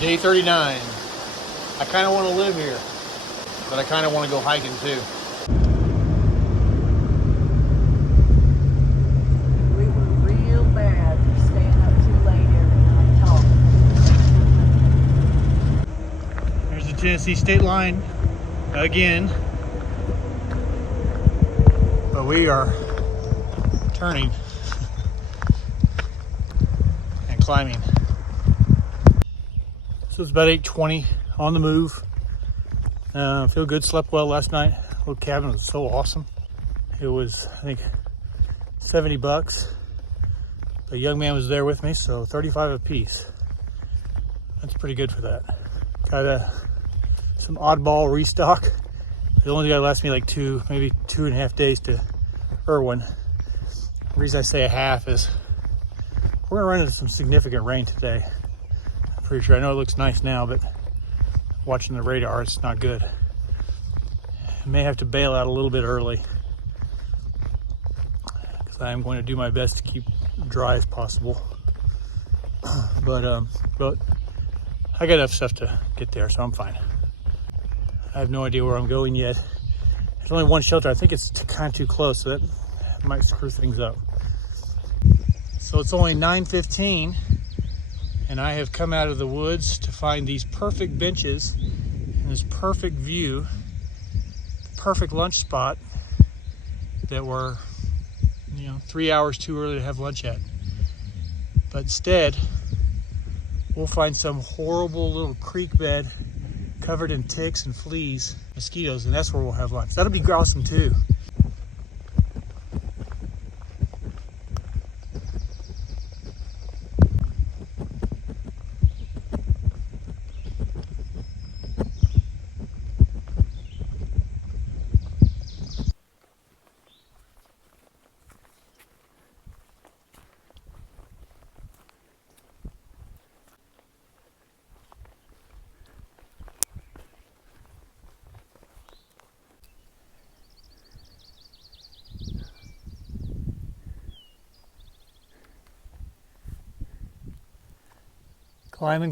Day 39. I kind of want to live here, but I kind of want to go hiking too. We were real bad for staying up too late every night talking. There's the Tennessee state line again, but we are turning and climbing. So it's about 8:20 on the move. Feel good, slept well last night. Little cabin was so awesome. It was, I think, $70. The young man was there with me, so 35 a piece. That's pretty good for that. Got some oddball restock. The only guy lasted me like maybe 2.5 days to Irwin. The reason I say a half is we're gonna run into some significant rain today. I'm pretty sure. I know it looks nice now, but watching the radar, it's not good. I may have to bail out a little bit early because I am going to do my best to keep dry as possible. But I got enough stuff to get there, so I'm fine. I have no idea where I'm going yet. There's only one shelter. I think it's kind of too close, so that might screw things up. So it's only 9:15, and I have come out of the woods to find these perfect benches and this perfect view, perfect lunch spot that we're 3 hours too early to have lunch at. But instead, we'll find some horrible little creek bed covered in ticks and fleas, mosquitoes, and that's where we'll have lunch. That'll be awesome too.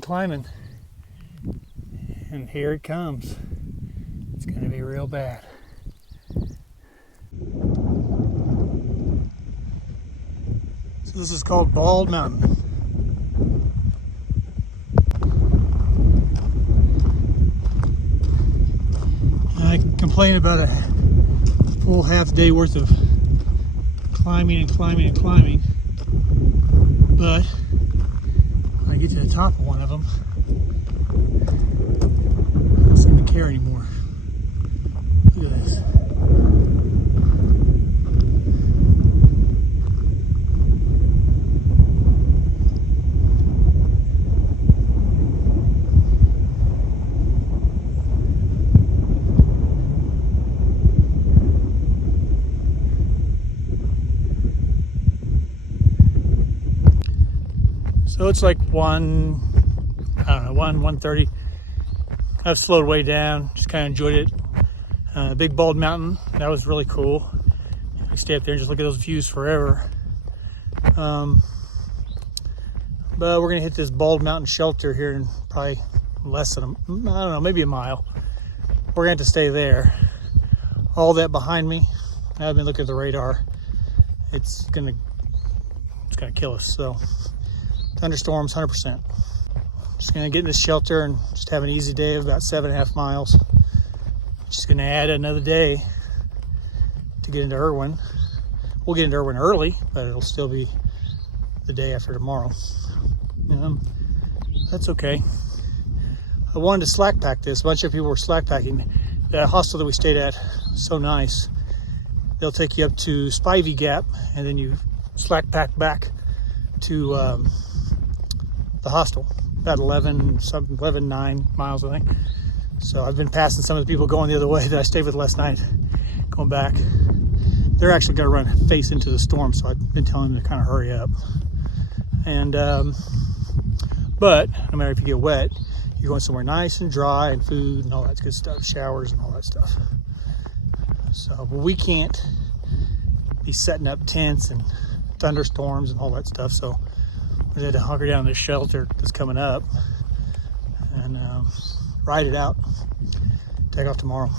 Climbing, and here it comes. It's going to be real bad. So this is called Bald Mountain. I complain about a full half day worth of climbing, but when I get to the top of one of them, I don't seem to care anymore. Look at this. So it's like 1:30. I've slowed way down, just kind of enjoyed it. Big Bald Mountain, that was really cool. I stay up there and just look at those views forever. But we're gonna hit this Bald Mountain shelter here in probably less than maybe a mile. We're gonna have to stay there. All that behind me, I've been looking at the radar. It's gonna kill us. So thunderstorms, 100%. Just gonna get in this shelter and just have an easy day of about 7.5 miles. Just gonna add another day to get into Irwin. We'll get into Irwin early, but it'll still be the day after tomorrow. That's okay. I wanted to slack pack this. A bunch of people were slack packing. That hostel that we stayed at was so nice. They'll take you up to Spivey Gap, and then you slack pack back to the hostel. About 9 miles, I think. So I've been passing some of the people going the other way that I stayed with last night, going back. They're actually going to run face into the storm, so I've been telling them to kind of hurry up. And but no matter if you get wet, you're going somewhere nice and dry, and food and all that good stuff, showers and all that stuff. So, but we can't be setting up tents and thunderstorms and all that stuff. So we had to hunker down in this shelter that's coming up, and ride it out. Take off tomorrow.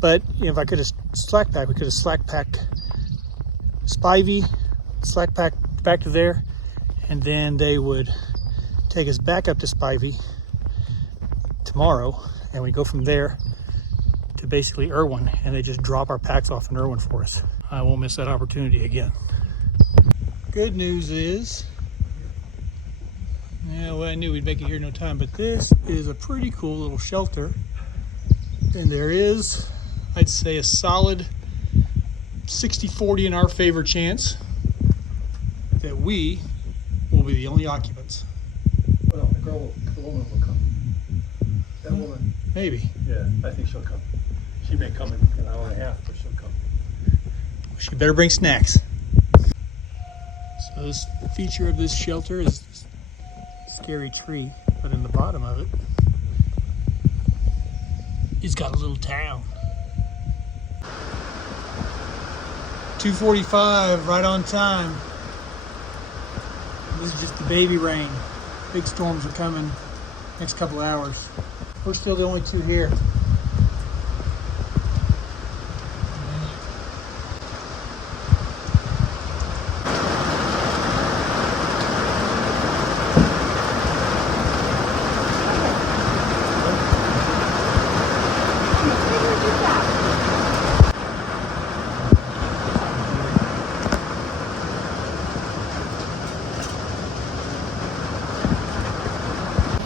But if I could have slack packed, we could have slack packed Spivey, slack packed back to there, and then they would take us back up to Spivey tomorrow, and we go from there to basically Irwin, and they just drop our packs off in Irwin for us. I won't miss that opportunity again. Good news is, yeah, well, I knew we'd make it here in no time, but this is a pretty cool little shelter, and there is, I'd say, a solid 60-40 in our favor chance that we will be the only occupants. Well, the woman will come. That woman. Maybe. Yeah, I think she'll come. She may come in an hour and a half, but she'll come. She better bring snacks. So this feature of this shelter is this scary tree, but in the bottom of it, it's got a little town. 2:45, right on time. This is just the baby rain. Big storms are coming next couple hours. We're still the only two here.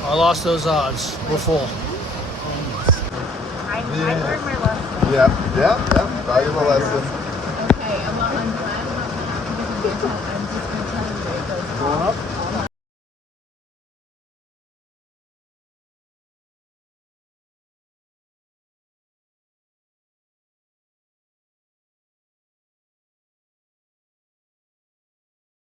I lost those odds. We're full. I learned my lesson. Yeah. Valuable lesson. Okay, I'm glad I'm just going to tell you where it goes. Going up?